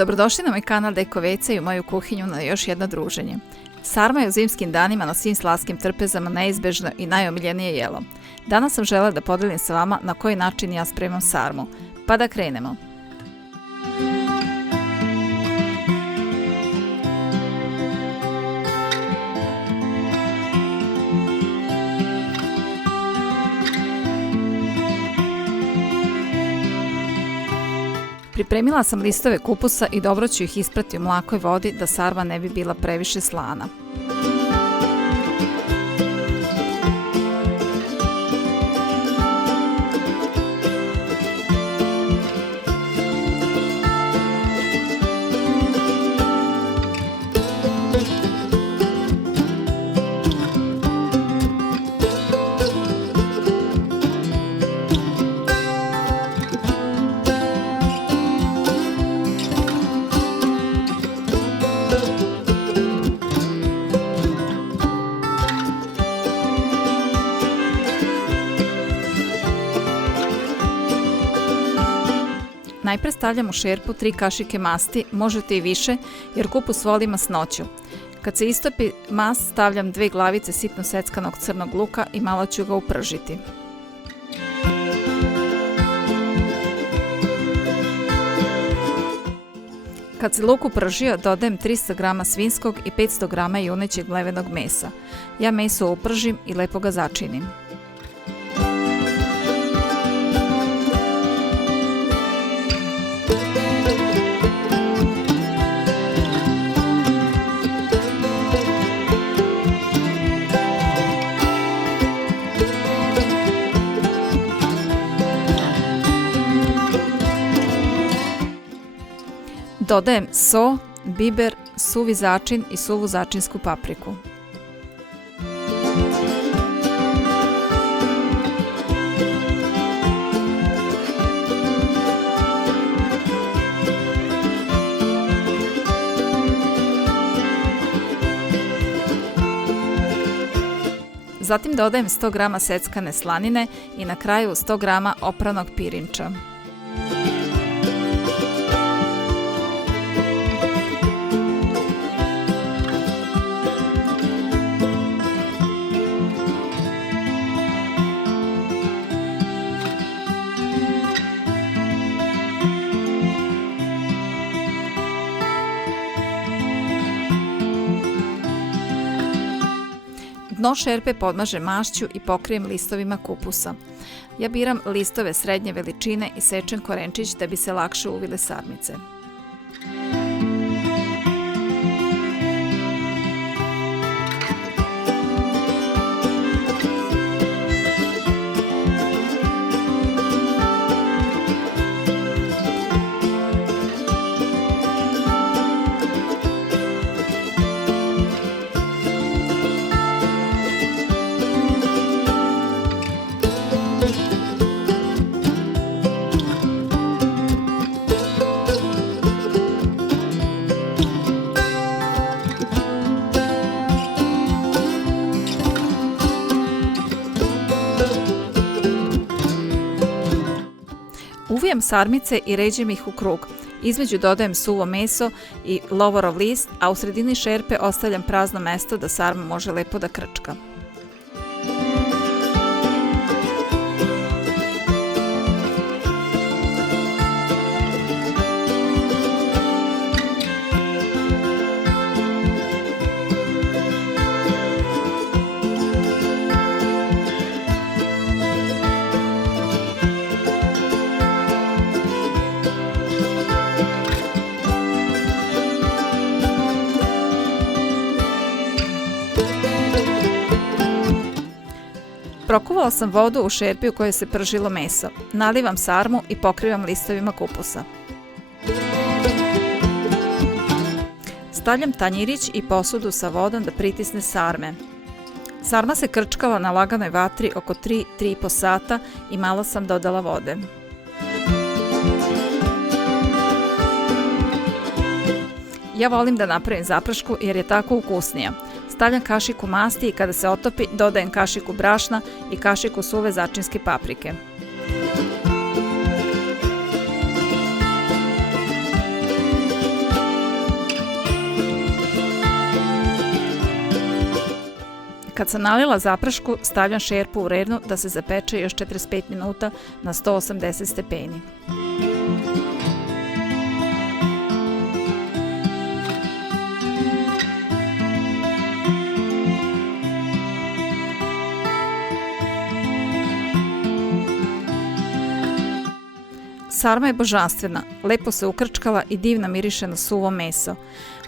Dobrodošli na moj kanal Deko WC i u moju kuhinju na još jedno druženje. Sarma je u zimskim danima na svim slavskim trpezama neizbežno i najomiljenije jelo. Danas sam želela da podelim sa vama na koji način ja spremam sarmu. Pa da krenemo. Pripremila sam listove kupusa i dobro ću ih isprati u mlakoj vodi da sarma ne bi bila previše slana. Najpre stavljam u šerpu 3 kašike masti, možete i više jer kupus voli masnoću. Kad se istopi mast stavljam 2 glavice sitno seckanog crnog luka i malo ću ga upržiti. Kad se luk upržio dodajem 300 g svinjskog i 500 g junećeg mlevenog mesa. Ja meso upržim i lepo ga začinim. Dodajem so, biber, suvi začin i suvu začinsku papriku. Zatim dodajem 100 g seckane slanine i na kraju 100 g opranog pirinča. Dno šerpe podmažem mašću i pokrijem listovima kupusa. Ja biram listove srednje veličine i sečem korenčić da bi se lakše uvile sarmice. Uvijam sarmice i ređem ih u krug. Između dodajem suvo meso i lovorov list, a u sredini šerpe ostavljam prazno mesto da sarma može lepo da krčka. Prokuvala sam vodu u šerpi u kojoj se pržilo meso. Nalivam sarmu i pokrivam listovima kupusa. Stavljam tanjirić i posudu sa vodom da pritisne sarme. Sarma se krčkala na laganoj vatri oko 3-3,5 sata i malo sam dodala vode. Ja volim da napravim zaprašku jer je tako ukusnija. Stavljam kašiku masti i kada se otopi dodajem kašiku brašna i kašiku suve začinske paprike. Kad sam nalila zaprašku, stavljam šerpu u rednu da se zapeče još 45 minuta na 180 stepeni. Sarma je božanstvena, lepo se ukrčkala i divno miriše na suvo meso.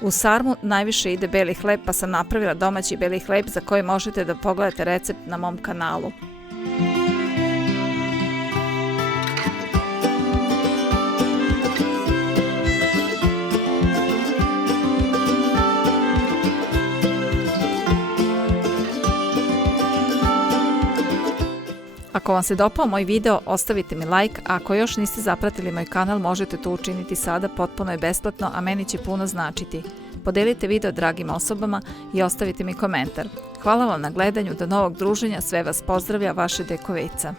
U sarmu najviše ide beli hleb, pa sam napravila domaći beli hleb za koji možete da pogledate recept na mom kanalu. Ako vam se dopao moj video, ostavite mi like, a ako još niste zapratili moj kanal, možete to učiniti sada, potpuno je besplatno, a meni će puno značiti. Podelite video dragim osobama i ostavite mi komentar. Hvala vam na gledanju, do novog druženja, sve vas pozdravlja, vaše Deko Veca.